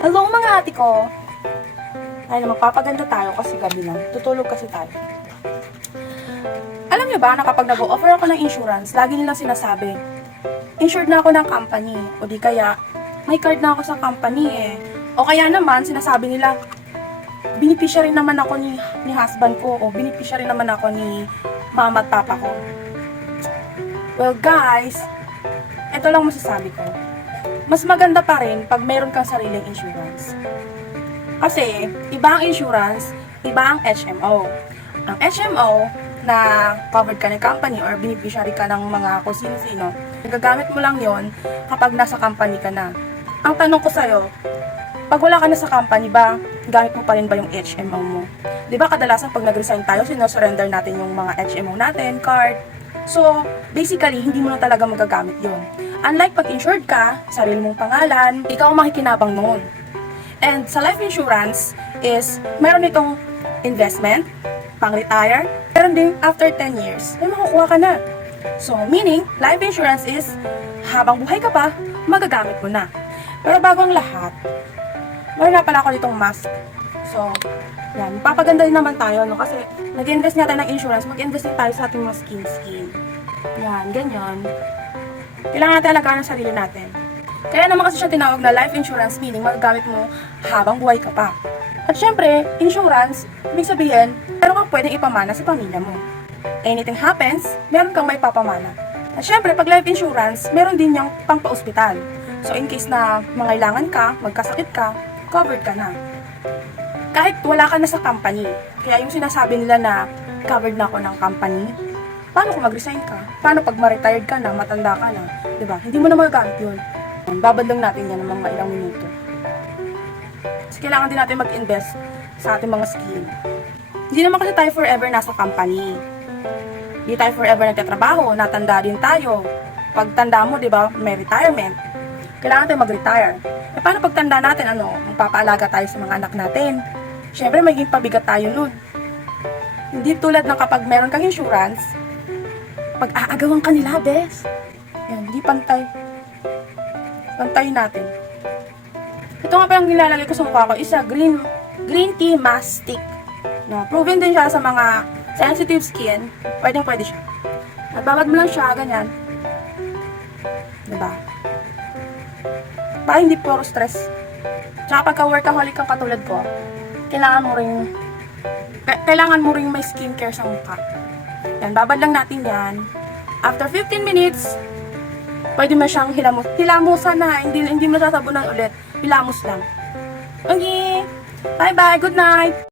Hello mga ate ko! Ay, magpapaganda tayo kasi gabi lang. Tutulog kasi tayo. Alam niyo ba na kapag nag-o-offer ako ng insurance, lagi nilang sinasabi, insured na ako ng company. O di kaya, may card na ako sa company eh. O kaya naman, sinasabi nila, beneficiary naman ako ni husband ko. O beneficiary naman ako ni mama at papa ko. Well guys, ito lang masasabi ko. Mas maganda pa rin pag meron kang sariling insurance. Kasi, iba ang insurance, iba ang HMO. Ang HMO, na covered ka ng company or beneficiary ka ng mga kung sino-sino, nagagamit mo lang yon kapag nasa company ka na. Ang tanong ko sa'yo, pag wala ka na sa company ba, gamit mo pa rin ba yung HMO mo? Diba kadalasan pag nag-resign tayo, sino-surrender natin yung mga HMO natin, card. So, basically, hindi mo na talaga magagamit yon. Unlike pag insured ka, sarili mong pangalan, ikaw ang makikinabang noon. And sa life insurance is, mayroon itong investment, pang-retire, meron din after 10 years, may makukuha ka na. So, meaning, life insurance is, habang buhay ka pa, magagamit mo na. Pero bago ang lahat, meron na pala ako ditong mask. So, yan, papaganda din naman tayo, no? Kasi, nag-invest nga tayo ng insurance, mag-invest din tayo sa ating mga skin. Yan, ganyan. Kailangan natin alagaan ang sarili natin. Kaya naman kasi siya tinawag na life insurance, meaning magagamit mo habang buhay ka pa. At syempre, insurance, ibig sabihin, meron kang pwedeng ipamana sa pamilya mo. Anything happens, meron kang may papamana. At syempre, pag life insurance, meron din yung pangpa-ospital. So in case na mangailangan ka, magkasakit ka, covered ka na. Kahit wala ka na sa company, kaya yung sinasabi nila na covered na ako ng company, paano kung mag-resign ka? Paano pag ma-retired ka na, matanda ka na? Diba? Hindi mo na magagamit yun. Babad lang natin yan ng mga ilang minuto. Kasi kailangan din natin mag-invest sa ating mga skill. Hindi naman kasi tayo forever nasa company. Hindi tayo forever nagtatrabaho, natanda din tayo. Pag tanda mo, diba, may retirement. Kailangan tayo mag-retire. E paano pag tanda natin, magpapaalaga tayo sa mga anak natin? Siyempre, maging pabigat tayo nun. Hindi tulad ng kapag meron kang insurance, pag-aagawan ka nila, bes. Yan, hindi pantay. Pantayin natin. Ito nga palang nilalagay ko sa mukha ko, isa green tea mask stick. No, proven din siya sa mga sensitive skin. Pwede siya. At babad mo lang siya, ganyan. Diba? Para hindi puro stress. Tsaka pagka workaholic kang katulad ko, kailangan mo ring may skincare sa mukha. Yan, babad lang natin yan. After 15 minutes, pwede mo siyang hilamusan na, hindi mo sasabunan ulit. Hilamos lang. Okay. Bye-bye. Good night.